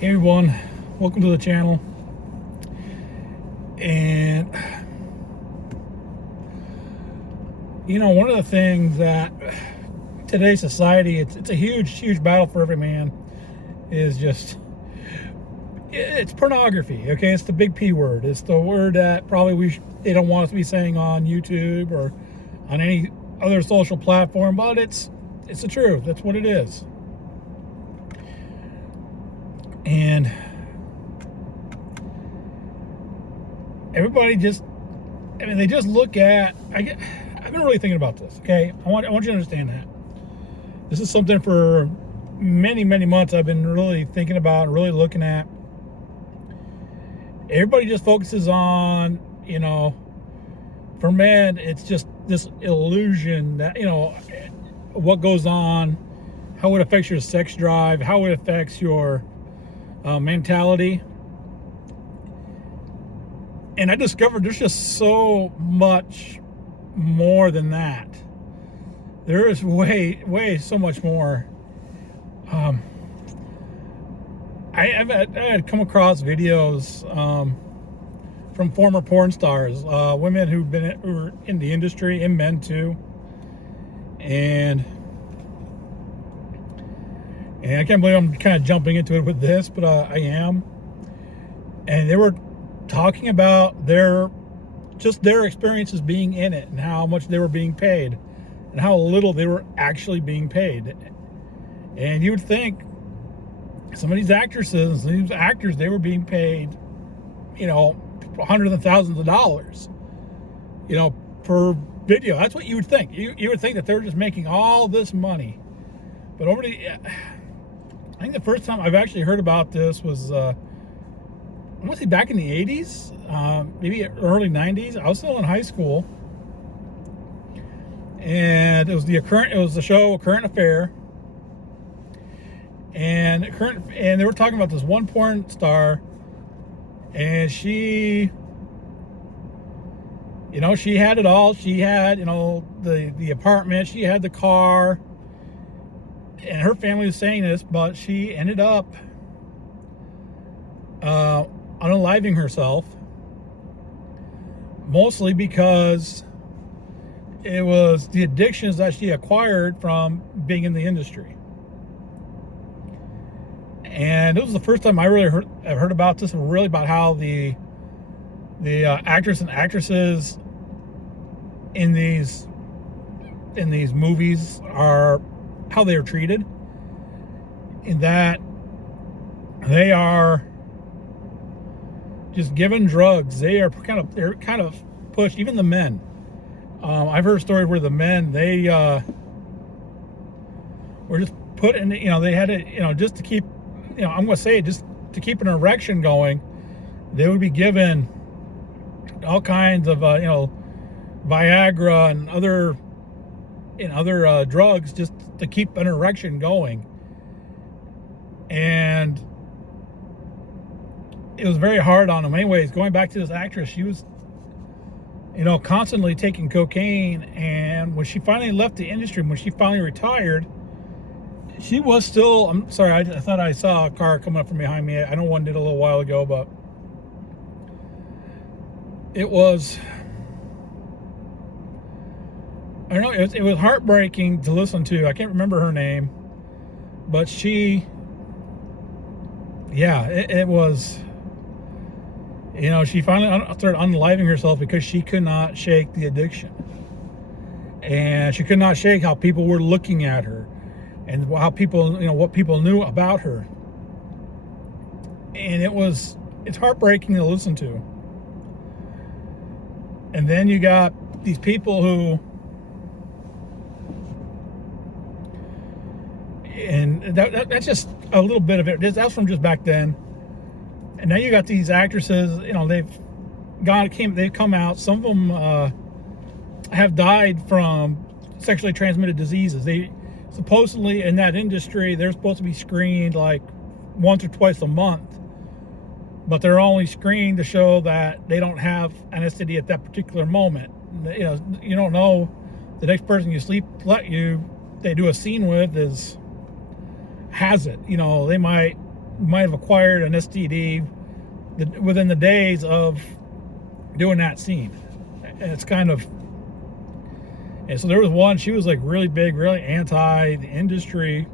Hey everyone, welcome to the channel. And one of the things that today's society, it's a huge battle for every man, is just it's pornography. Okay, it's the big P word. It's the word that probably they don't want us to be saying on YouTube or on any other social platform, but it's the truth. That's what it is. And everybody they just look at, I've been really thinking about this, okay? I want you to understand that. This is something for many months I've been really thinking about, really looking at. Everybody just focuses on, for men, it's just this illusion that, what goes on, how it affects your sex drive, how it affects your mentality. And I discovered there's just so much more than that. There is way so much more. I had come across videos from former porn stars, women who were in the industry, and men too. And I can't believe I'm kind of jumping into it with this, but I am. And they were talking about their experiences being in it and how much they were being paid and how little they were actually being paid. And you would think some of these actresses, these actors, they were being paid, hundreds of thousands of dollars, per video. That's what you would think. You would think that they're just making all this money. But I think the first time I've actually heard about this was, I want to say back in the 80s, maybe early 90s. I was still in high school. And it was the show Current Affair. And they were talking about this one porn star, and she had it all. She had, the apartment, she had the car, and her family was saying this, but she ended up unaliving herself, mostly because it was the addictions that she acquired from being in the industry. And it was the first time I really heard about this, and really about how the actors and actresses in these movies are, how they are treated, in that they are just given drugs. They're kind of pushed. Even the men. I've heard stories where the men, they were just put in. They had to, just to keep. I'm going to say, just to keep an erection going, they would be given all kinds of, Viagra and other drugs just to keep an erection going. And it was very hard on them. Anyways, going back to this actress, she was, constantly taking cocaine. And when she finally left the industry, when she finally retired, she was still, I'm sorry, I thought I saw a car coming up from behind me. I know one did a little while ago, but it was, I don't know, it was heartbreaking to listen to. I can't remember her name, but it was, she finally started unaliving herself because she could not shake the addiction. And she could not shake how people were looking at her, and how people, what people knew about her. And it's heartbreaking to listen to. And then you got these people who, and that's just a little bit of it. That's from just back then. And now you got these actresses, they've come out. Some of them have died from sexually transmitted diseases. They supposedly, in that industry, they're supposed to be screened like once or twice a month, but they're only screened to show that they don't have an STD at that particular moment. You don't know the next person they do a scene with has it. They might might have acquired an STD within the days of doing that scene. And it's kind of, and so there was one, she was like really big, really anti the industry.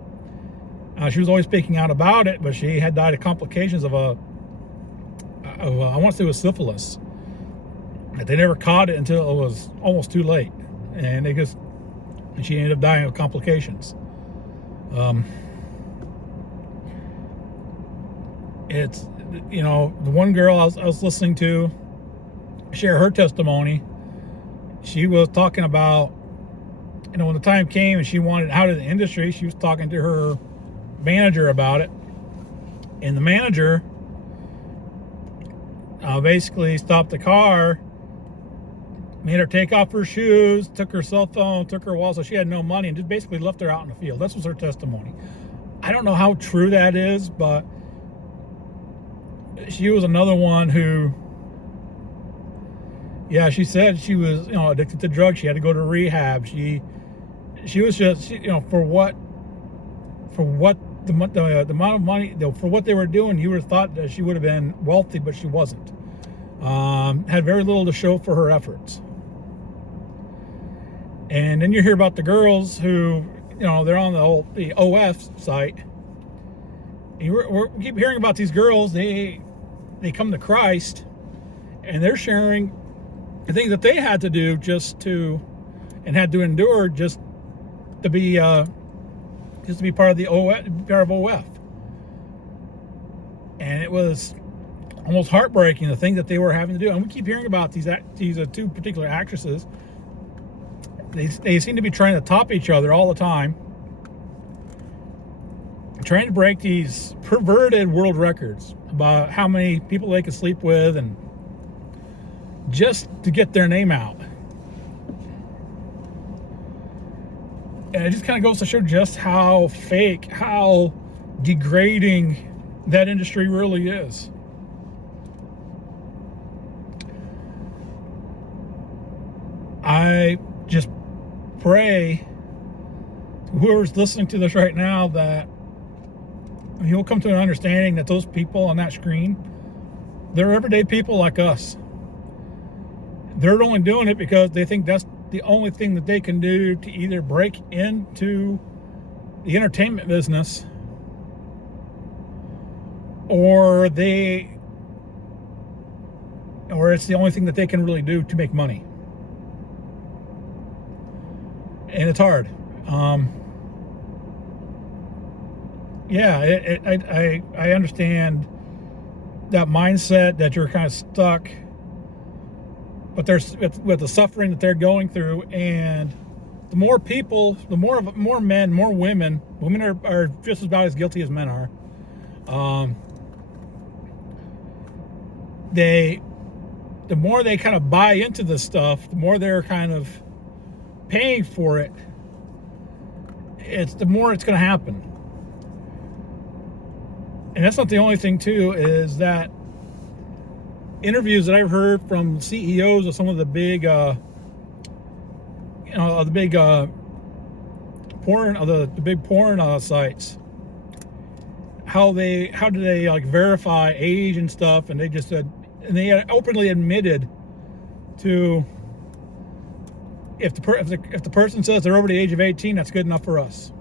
She was always speaking out about it, but she had died of complications of I want to say it was syphilis. But they never caught it until it was almost too late. And she ended up dying of complications. It's, you know, the one girl I was listening to share her testimony. She was talking about, you know, when the time came and she wanted out of the industry, she was talking to her manager about it. And the manager basically stopped the car, made her take off her shoes, took her cell phone, took her wallet, so she had no money, and just basically left her out in the field. This was her testimony. I don't know how true that is, but she was another one who, yeah, she said she was, you know, addicted to drugs. She had to go to rehab. She was just, you know, for what the amount of money, for what they were doing, you would have thought that she would have been wealthy, but she wasn't. Had very little to show for her efforts. And then you hear about the girls who, you know, they're on the OF site. And we keep hearing about these girls. They come to Christ, and they're sharing the things that they had to do and had to endure just to be part of the OF. And it was almost heartbreaking, the thing that they were having to do. And we keep hearing about these two particular actresses. They seem to be trying to top each other all the time, trying to break these perverted world records about how many people they can sleep with, and just to get their name out. And it just kind of goes to show just how fake, how degrading that industry really is. I just pray whoever's listening to this right now that you'll come to an understanding that those people on that screen, they're everyday people like us. They're only doing it because they think that's the only thing that they can do to either break into the entertainment business, or it's the only thing that they can really do to make money. And it's hard. I understand that mindset that you're kind of stuck, but there's with the suffering that they're going through, and the more people, more men, more women are just about as guilty as men are. The more they kind of buy into this stuff, the more they're kind of paying for it, the more it's going to happen. And that's not the only thing too, is that interviews that I've heard from CEOs of some of the big porn sites, how do they like verify age and stuff, and they just said, and they openly admitted to, if the person says they're over the age of 18, that's good enough for us.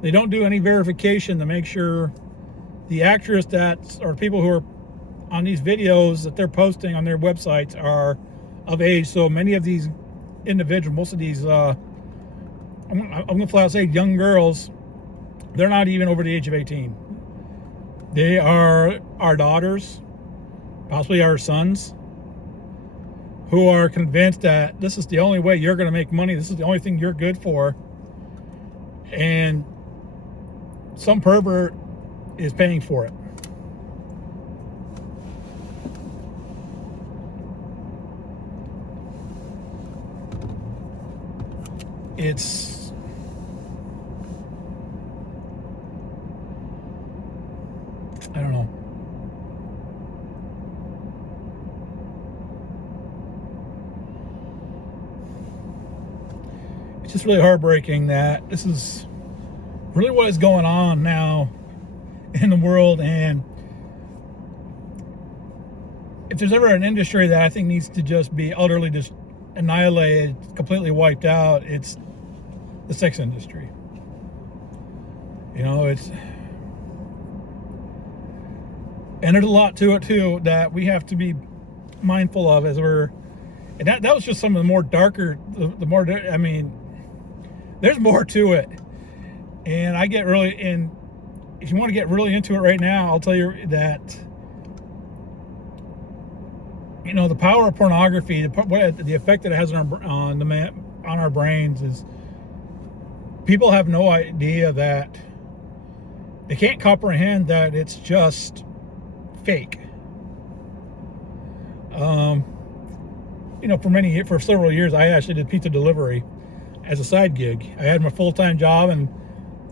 They don't do any verification to make sure the actress or people who are on these videos that they're posting on their websites are of age. So many of these individuals, most of these, I'm going to flat out say young girls, they're not even over the age of 18. They are our daughters, possibly our sons, who are convinced that this is the only way you're going to make money. This is the only thing you're good for. And some pervert is paying for it. It's I don't know. It's just really heartbreaking that this is really what is going on now in the world. And if there's ever an industry that I think needs to just be utterly just annihilated, completely wiped out, it's the sex industry. You know, and there's a lot to it too that we have to be mindful of as we're, and that was just some of the more darker, the more, I mean, there's more to it. And I get really, and if you want to get really into it right now, I'll tell you that, you know, the power of pornography, the effect that it has on our brains is, people have no idea that, they can't comprehend that it's just fake. You know, for several years, I actually did pizza delivery as a side gig. I had my full-time job, and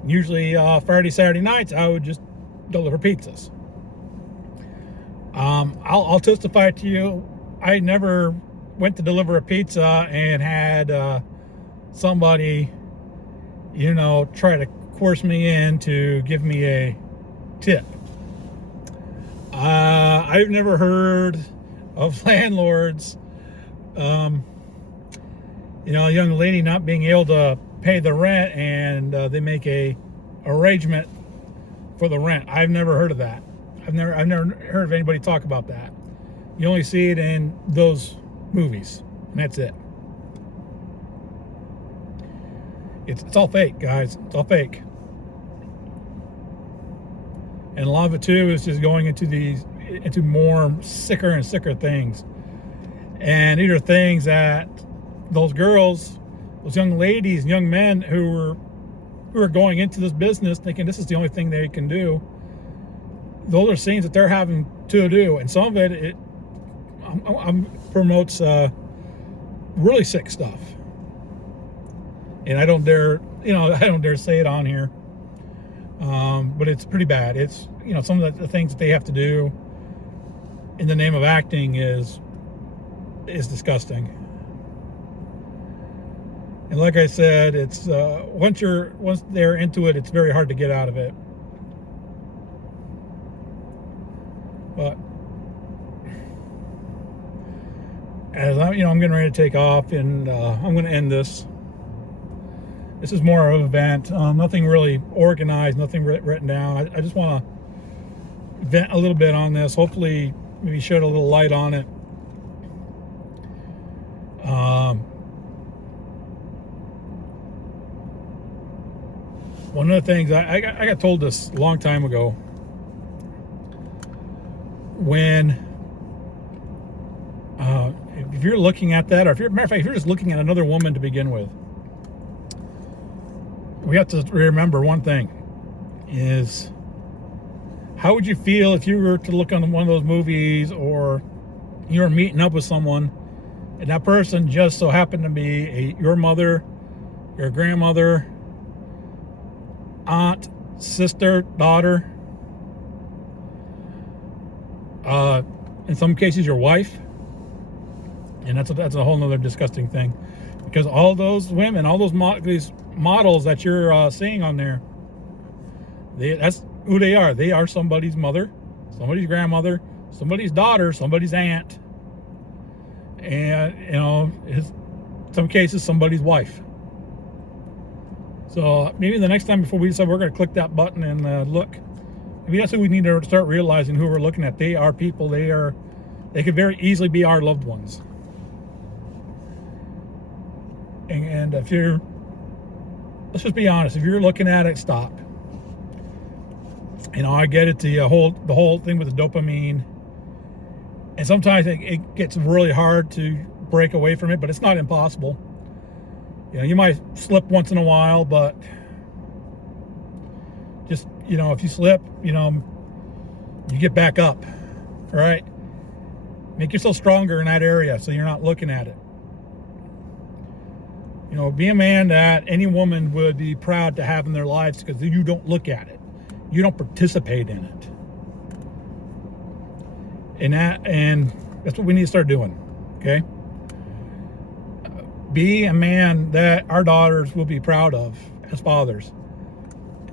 usually Friday, Saturday nights, I would just deliver pizzas. I'll testify to you, I never went to deliver a pizza and had somebody, you know, try to coerce me in to give me a tip. I've never heard of landlords, you know, a young lady not being able to pay the rent, and they make a arrangement for the rent. I've never heard of that. I've never heard of anybody talk about that. You only see it in those movies, and that's it. It's all fake, guys. It's all fake. And a lot of it too is just going into more sicker and sicker things. And these are things that those girls, those young ladies, young men who are going into this business thinking this is the only thing they can do, those are things that they're having to do. And some of it promotes really sick stuff. And I don't dare say it on here. But it's pretty bad. It's, you know, some of the things that they have to do in the name of acting is disgusting. And like I said, it's once they're into it, it's very hard to get out of it. But as I'm getting ready to take off, and I'm going to end this. This is more of an event, nothing really organized, nothing written down. I just want to vent a little bit on this. Hopefully, maybe shed a little light on it. One of the things, I got told this a long time ago, when if you're looking at that, or if you're just looking at another woman to begin with, we have to remember one thing is, how would you feel if you were to look on one of those movies, or you were meeting up with someone and that person just so happened to be your mother, your grandmother, aunt, sister, daughter, in some cases your wife. And that's a whole nother disgusting thing, because all those women, all those these models that you're seeing on there, that's who they are. They are somebody's mother, somebody's grandmother, somebody's daughter, somebody's aunt, and in some cases somebody's wife. So maybe the next time, before we decide we're going to click that button and look, maybe that's what we need to start realizing, who we're looking at. They are people. They could very easily be our loved ones. And if let's just be honest, if you're looking at it, stop. I get it, the whole thing with the dopamine, and sometimes it gets really hard to break away from it, but it's not impossible. You might slip once in a while, but just, if you slip, you get back up. All right? Make yourself stronger in that area so you're not looking at it. Be a man that any woman would be proud to have in their lives, because you don't look at it. You don't participate in it. And that's what we need to start doing. Okay? Be a man that our daughters will be proud of as fathers.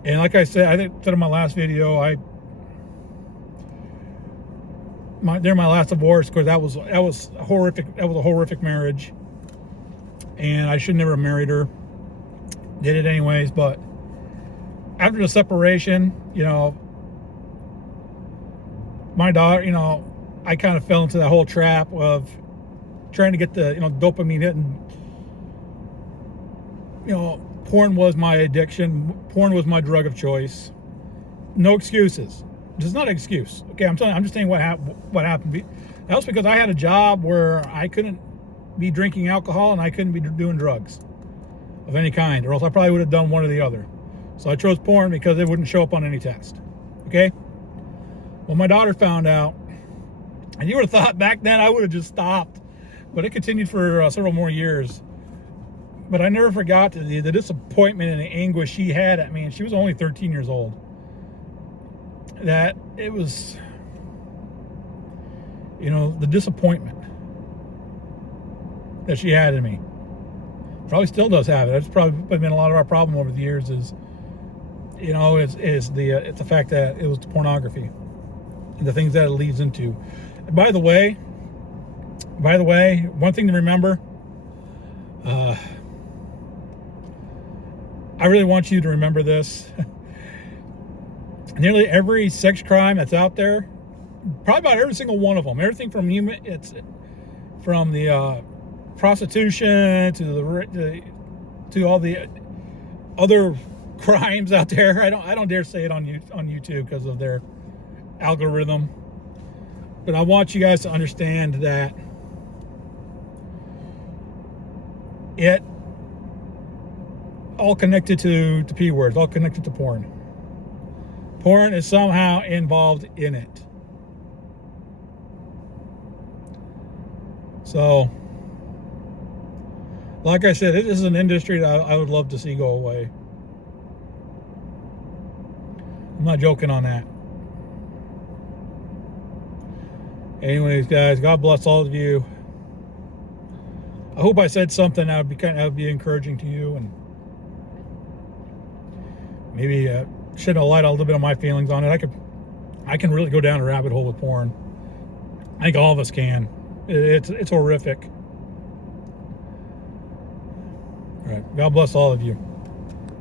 And like I said, I think in my last video, during my last divorce, because that was horrific. That was a horrific marriage, and I should never have married her. Did it anyways, but after the separation, my daughter, I kind of fell into that whole trap of trying to get the dopamine hit, and porn was my addiction. Porn was my drug of choice. No excuses. It's not an excuse. Okay, I'm just saying what happened. That was because I had a job where I couldn't be drinking alcohol and I couldn't be doing drugs of any kind, or else I probably would have done one or the other. So I chose porn because it wouldn't show up on any test. Okay? Well, my daughter found out, and you would have thought back then I would have just stopped, but it continued for several more years. But I never forgot the disappointment and the anguish she had at me, and she was only 13 years old. That it was, the disappointment that she had in me. Probably still does have it. That's probably been a lot of our problem over the years. Is it's the fact that it was the pornography and the things that it leads into. And by the way, one thing to remember. I really want you to remember this. Nearly every sex crime that's out there, probably about every single one of them, everything from the prostitution to all the other crimes out there. I don't dare say it on YouTube because of their algorithm. But I want you guys to understand that it all connected to P words, all connected to porn. Porn is somehow involved in it. So, like I said, it is an industry that I would love to see go away. I'm not joking on that. Anyways, guys, God bless all of you. I hope I said something that would be encouraging to you, and maybe shed a light on a little bit of my feelings on it. I can really go down a rabbit hole with porn. I think all of us can. It's horrific. All right. God bless all of you.